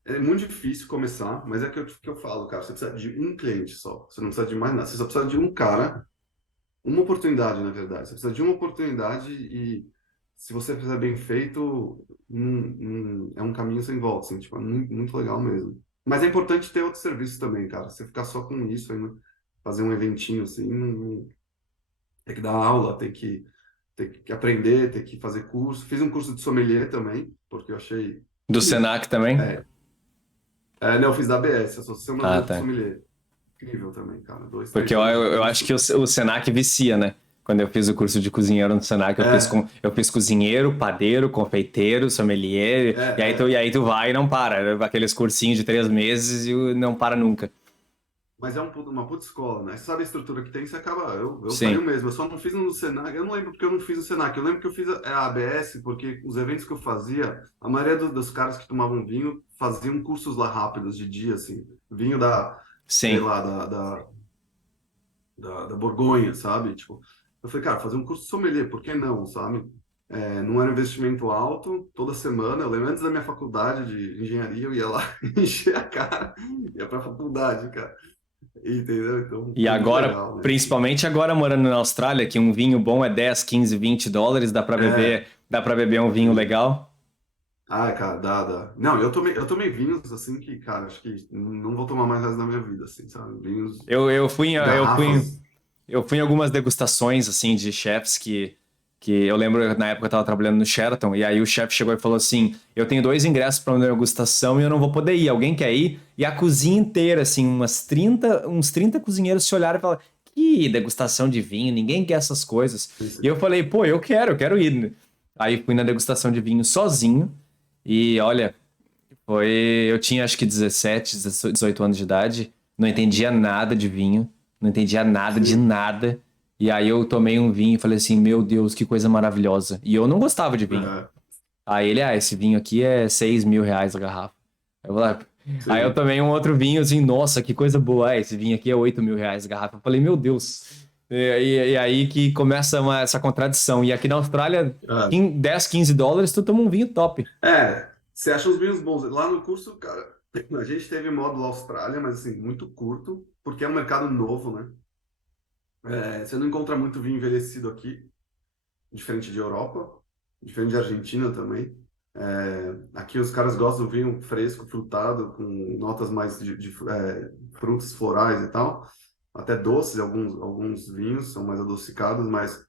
é muito difícil começar, mas é que eu falo, cara, você precisa de um cliente só. Você não precisa de mais nada. Você só precisa de um cara, uma oportunidade, na verdade. Você precisa de uma oportunidade e se você fizer bem feito, é um caminho sem volta, assim, tipo, é muito, muito legal mesmo. Mas é importante ter outros serviços também, cara. Você ficar só com isso, aí, fazer um eventinho assim, tem que dar aula, tem que aprender, tem que fazer curso. Fiz um curso de sommelier também, porque eu achei. Do Senac também? É, não, eu fiz da ABS, Associação Ah, Brasileira de tá. Sommelier. Incrível também, cara. Dois, Porque três eu, anos de eu, eu acho curso. que o Senac vicia, né? Quando eu fiz o curso de cozinheiro no Senac, É, eu fiz cozinheiro, padeiro, confeiteiro, sommelier, é, e é. aí tu vai e não para. Aqueles cursinhos de 3 meses e não para nunca. Mas é uma puta escola, né? Você sabe a estrutura que tem, você acaba. Eu faria o Sim. mesmo. Eu só não fiz no Senac. Eu não lembro porque eu não fiz no Senac. Eu lembro que eu fiz a ABS, porque os eventos que eu fazia, a maioria dos caras que tomavam vinho faziam cursos lá rápidos, de dia, assim. Vinho sei Sim. lá, da Borgonha, sabe? Tipo, eu falei, cara, fazer um curso de sommelier, por que não, sabe? Não era um investimento alto, toda semana, eu lembro antes da minha faculdade de engenharia, eu ia lá encher a cara, ia pra faculdade, cara. Entendeu? Então E foi muito agora, legal, né? principalmente agora morando na Austrália, que um vinho bom é 10, 15, $20, É, dá para beber um vinho sim. legal. Ah, cara, dá. Não, eu tomei vinhos assim que, cara, acho que não vou tomar mais resto da minha vida, assim, sabe? Vinhos, Eu fui, garrafas. eu fui em algumas degustações, assim, de chefs que eu lembro na época eu tava trabalhando no Sheraton, e aí o chefe chegou e falou assim: Eu tenho 2 ingressos para uma degustação e eu não vou poder ir. Alguém quer ir? E a cozinha inteira, assim, uns 30 cozinheiros se olharam e falaram: Que degustação de vinho, ninguém quer essas coisas. E eu falei: Pô, eu quero ir. Aí fui na degustação de vinho sozinho, e olha. Eu tinha acho que 17, 18 anos de idade, não entendia nada de vinho, não entendia nada de nada. E aí eu tomei um vinho e falei assim, meu Deus, que coisa maravilhosa. E eu não gostava de vinho. É, Aí ele, esse vinho aqui é R$ 6.000 a garrafa. Eu falei, aí eu sim. tomei um outro vinho assim, nossa, que coisa boa. Esse vinho aqui é R$ 8.000 a garrafa. Eu falei, meu Deus. E aí que começa essa contradição. E aqui na Austrália, É. 10, $15, tu toma um vinho top. Você acha os vinhos bons. Lá no curso, cara, a gente teve módulo Austrália, mas assim, muito curto, porque é um mercado novo, né? Você não encontra muito vinho envelhecido aqui, diferente de Europa, diferente de Argentina também. Aqui os caras gostam do vinho fresco, frutado, com notas mais de frutos florais e tal. Até doces, alguns vinhos são mais adocicados, mas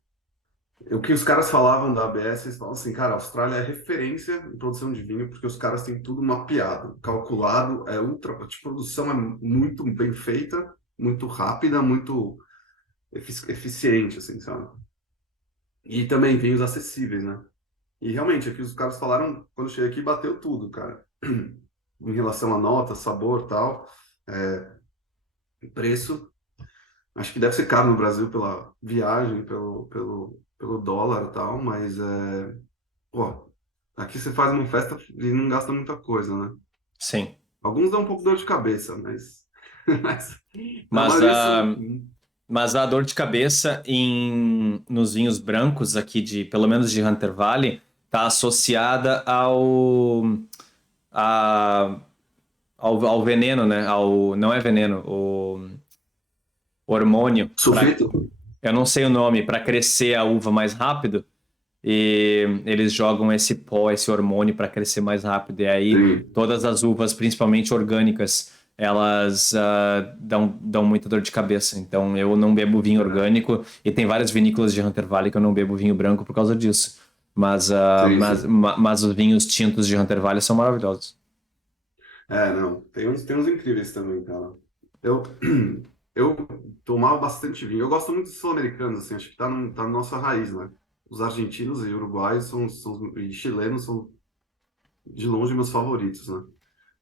o que os caras falavam da ABS, eles falam assim, cara, a Austrália é referência em produção de vinho, porque os caras têm tudo mapeado, calculado, a produção é muito bem feita, muito rápida, muito eficiente, assim, sabe? E também vinhos acessíveis, né? E realmente, aqui os caras falaram, quando eu cheguei aqui, bateu tudo, cara. Em relação a nota, sabor, tal, preço. Acho que deve ser caro no Brasil pela viagem, pelo dólar e tal, mas pô, aqui você faz uma festa e não gasta muita coisa, né? Sim. Alguns dão um pouco de dor de cabeça, mas, mas na Mas maioria a, são. Mas a dor de cabeça nos vinhos brancos aqui pelo menos de Hunter Valley, está associada a- ao veneno, né? Não é veneno, o hormônio. Sulfito? Eu não sei o nome, para crescer a uva mais rápido. E eles jogam esse pó, esse hormônio para crescer mais rápido. E aí Sim. todas as uvas, principalmente orgânicas, elas dão muita dor de cabeça. Então eu não bebo vinho É, orgânico e tem várias vinícolas de Hunter Valley que eu não bebo vinho branco por causa disso. sim, sim. Mas os vinhos tintos de Hunter Valley são maravilhosos. Não. Tem uns incríveis também, cara. Eu, eu tomava bastante vinho. Eu gosto muito dos sul-americanos, assim, acho que tá na nossa raiz, né? Os argentinos e uruguaios e chilenos são, de longe, meus favoritos, né?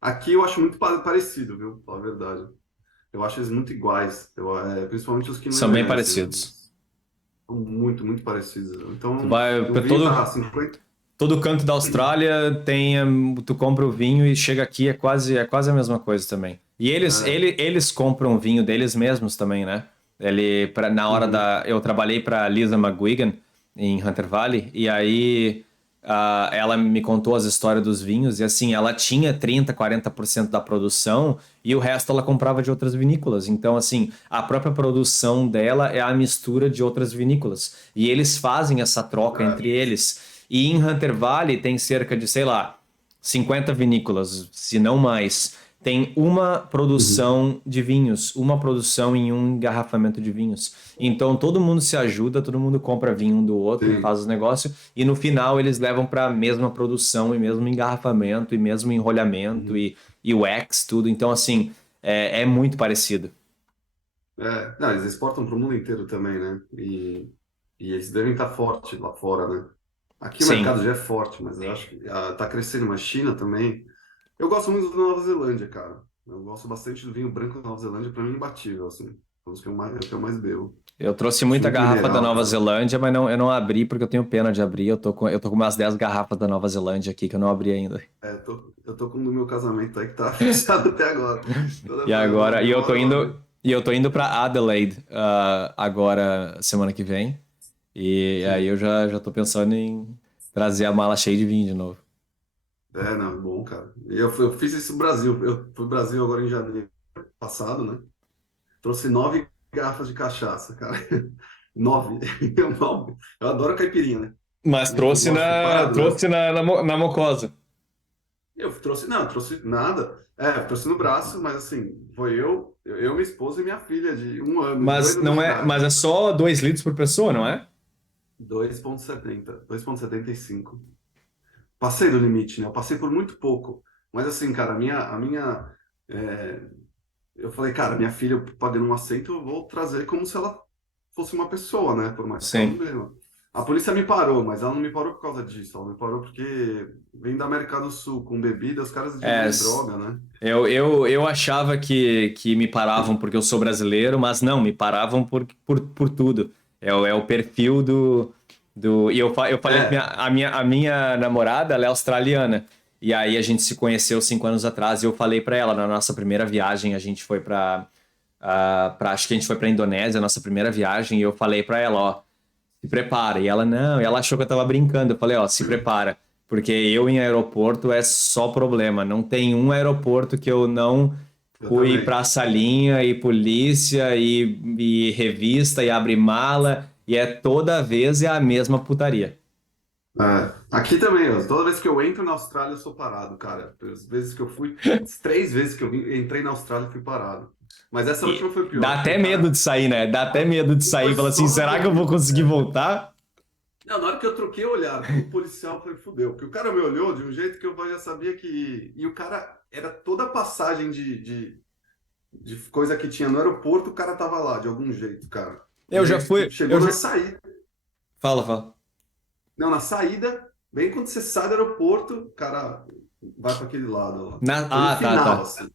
Aqui eu acho muito parecido, viu? Pra falar a verdade. Eu acho eles muito iguais, principalmente os que não São bem envelhecem, né? parecidos. São muito, muito parecidos. Tu Então, vai o para vinho tá 50. todo canto da Austrália tu compra o vinho e chega aqui é quase a mesma coisa também. E É, eles compram o vinho deles mesmos também, né? Na hora uhum, eu trabalhei para Lisa McGuigan em Hunter Valley e aí ela me contou as histórias dos vinhos e assim, ela tinha 30, 40% da produção e o resto ela comprava de outras vinícolas. Então, assim, a própria produção dela é a mistura de outras vinícolas. E eles fazem essa troca entre é, eles. E em Hunter Valley tem cerca de, sei lá, 50 vinícolas, se não mais. Tem uma uhum, produção de vinhos, uma produção em um engarrafamento de vinhos. Então todo mundo se ajuda, todo mundo compra vinho um do outro e faz sim. os negócios. E no final eles levam para a mesma produção e mesmo engarrafamento e mesmo enrolhamento Uhum. e wax, tudo. Então, assim, é muito parecido. Não, eles exportam para o mundo inteiro também, né? E eles devem estar forte lá fora, né? Aqui o Sim. mercado já é forte, mas eu acho que tá crescendo, mas China também. Eu gosto muito da Nova Zelândia, cara. Eu gosto bastante do vinho branco da Nova Zelândia, para mim é imbatível, assim. É o que eu mais bebo. Eu trouxe Acho muita muito garrafa da mineral, Nova cara. Zelândia, mas eu não abri porque eu tenho pena de abrir. Eu tô com umas 10 garrafas da Nova Zelândia aqui que eu não abri ainda. Eu tô com o do meu casamento aí que tá fechado até agora. E Toda vez eu agora, abro uma hora, eu abro. E eu tô indo pra Adelaide agora, semana que vem. E aí Sim. eu já tô pensando em trazer a mala cheia de vinho de novo. É, não, bom, cara. Eu fiz isso no Brasil. Eu fui pro Brasil agora em janeiro passado, né? Trouxe 9 garrafas de cachaça, cara. 9. Eu adoro caipirinha, né? Mas Meio que eu gosto de paradão. trouxe na mucosa. Eu trouxe, não, eu trouxe nada. É, eu trouxe no braço, mas assim, foi eu, minha esposa e minha filha de 1 ano, de dois Mas anos não de é, idade. mas é só 2 litros por pessoa, não é? 2,75. Passei do limite, né? Eu passei por muito pouco. Mas assim, cara, é, eu falei, cara, minha filha, eu pagando um assento, eu vou trazer como se ela fosse uma pessoa, né? Por mais que ela não Sim. beba. A polícia me parou, mas ela não me parou por causa disso. Ela me parou porque vem da América do Sul com bebida, os caras É, diluem droga, né? eu achava que me paravam porque eu sou brasileiro, mas não, me paravam por tudo. É o perfil do. E eu falei que É, a minha namorada, ela é australiana. E aí a gente se conheceu 5 anos atrás e eu falei pra ela, na nossa primeira viagem, a gente foi acho que a gente foi pra Indonésia, nossa primeira viagem, e eu falei pra ela, ó, se prepara. E ela, não, e ela achou que eu tava brincando. Eu falei, ó, se prepara. Porque eu em aeroporto é só problema. Não tem um aeroporto que eu não eu fui também. pra salinha e polícia e revista e abre mala. E é toda vez é a mesma putaria. É, aqui também, ó, toda vez que eu entro na Austrália, eu sou parado, cara. As vezes que eu fui, as 3 vezes que entrei na Austrália, eu fui parado. Mas essa E última foi pior, dá porque até o medo de cara. sair, né? Dá até medo de Foi sair. Fala assim, só será que eu vou dormir. conseguir voltar? Não, na hora que eu troquei o olhar pro policial, eu falei, fudeu. Porque o cara me olhou de um jeito que eu já sabia que. E o cara, era toda a passagem de coisa que tinha no aeroporto, o cara tava lá, de algum jeito, cara. E Eu já aí fui. chegou na saída. Fala, fala. Não, na saída, bem quando você sai do aeroporto, o cara vai para aquele lado lá. Foi no Tá, final, tá. assim.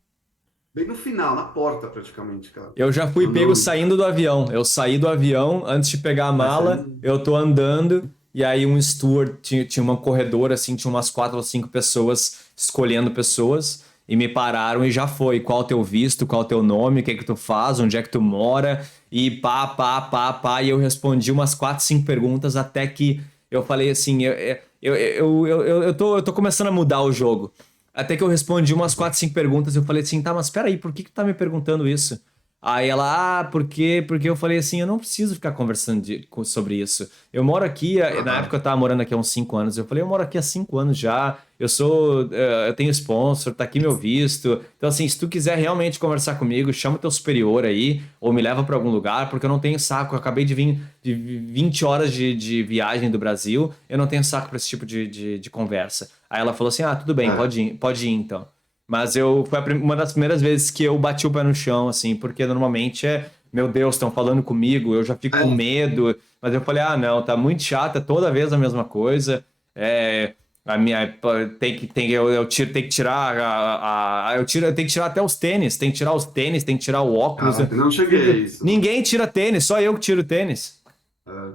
Bem no final, na porta praticamente, cara. Eu já fui pego saindo do avião. Eu saí do avião, antes de pegar a Mas aí mala, não. eu tô andando, e aí um steward tinha uma corredora, assim, tinha umas 4 ou 5 pessoas escolhendo pessoas, e me pararam e já foi. Qual o teu visto, qual o teu nome, o que é que tu faz, onde é que tu mora, e pá, pá, pá, pá, e eu respondi umas 4, 5 perguntas até que eu falei assim, eu tô começando a mudar o jogo. Até que eu respondi umas 4, 5 perguntas, eu falei assim, tá, mas peraí, por que tu tá me perguntando isso? Aí ela, por quê? Porque eu falei assim, eu não preciso ficar conversando sobre isso. Eu moro aqui, na época Aham. eu tava morando aqui há uns 5 anos, eu falei, eu moro aqui há 5 anos já, eu tenho sponsor, tá aqui meu visto. Então assim, se tu quiser realmente conversar comigo, chama teu superior aí, ou me leva pra algum lugar, porque eu não tenho saco, eu acabei de vir de 20 horas de viagem do Brasil, eu não tenho saco pra esse tipo de conversa. Aí ela falou assim, ah, tudo bem, É. pode ir então. Mas foi uma das primeiras vezes que eu bati o pé no chão, assim, porque normalmente meu Deus, estão falando comigo, eu já fico com É. medo. Mas eu falei, ah, não, tá muito chata, toda vez a mesma coisa. É, a minha, tem que tirar eu tenho que tirar até os tênis, tem que tirar os tênis, tem que tirar o óculos. Caraca, não cheguei a isso, não. Ninguém tira tênis, só eu que tiro tênis. É.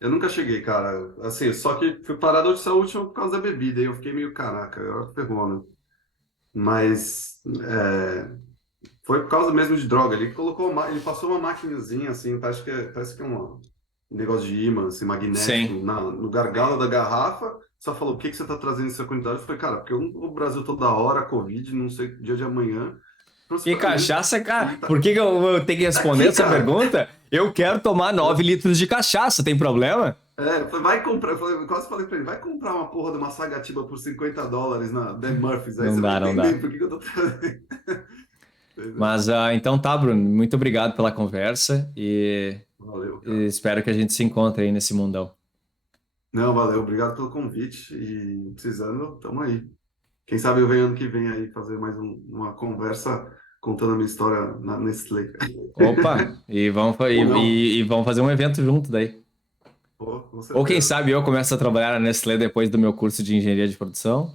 Eu nunca cheguei, cara. Assim, só que fui parado essa última por causa da bebida. E eu fiquei meio, caraca, eu ferrou, né? Mas foi por causa mesmo de droga. Ele passou uma maquinazinha, assim, parece que é um negócio de ímã, assim, magnético, Sim. no gargalo da garrafa. Só falou, o que que você tá trazendo essa quantidade? Eu falei, cara, porque eu vou Brasil toda hora, Covid, não sei, dia de amanhã. Trouxe E pra mim. cachaça, cara, E tá, por que que eu tenho que tá responder aqui, essa cara. pergunta? Eu quero tomar 9 litros de cachaça, tem problema? Eu falei, vai comprar, eu quase falei pra ele, vai comprar uma porra de uma Sagatiba por $50 na Dan Murphy's, aí Não você vai dá, não dá. entender por que que eu tô trazendo. Entendeu? Mas então tá, Bruno, muito obrigado pela conversa Valeu, e cara. espero que a gente se encontre aí nesse mundão. Não, valeu, obrigado pelo convite e precisando, tamo aí. Quem sabe eu venho ano que vem aí fazer mais uma conversa contando a minha história na Nestlé. Opa, e vamos, Ou não, e vamos fazer um evento junto daí. pô, com Ou quem certeza. sabe eu começo a trabalhar na Nestlé depois do meu curso de engenharia de produção.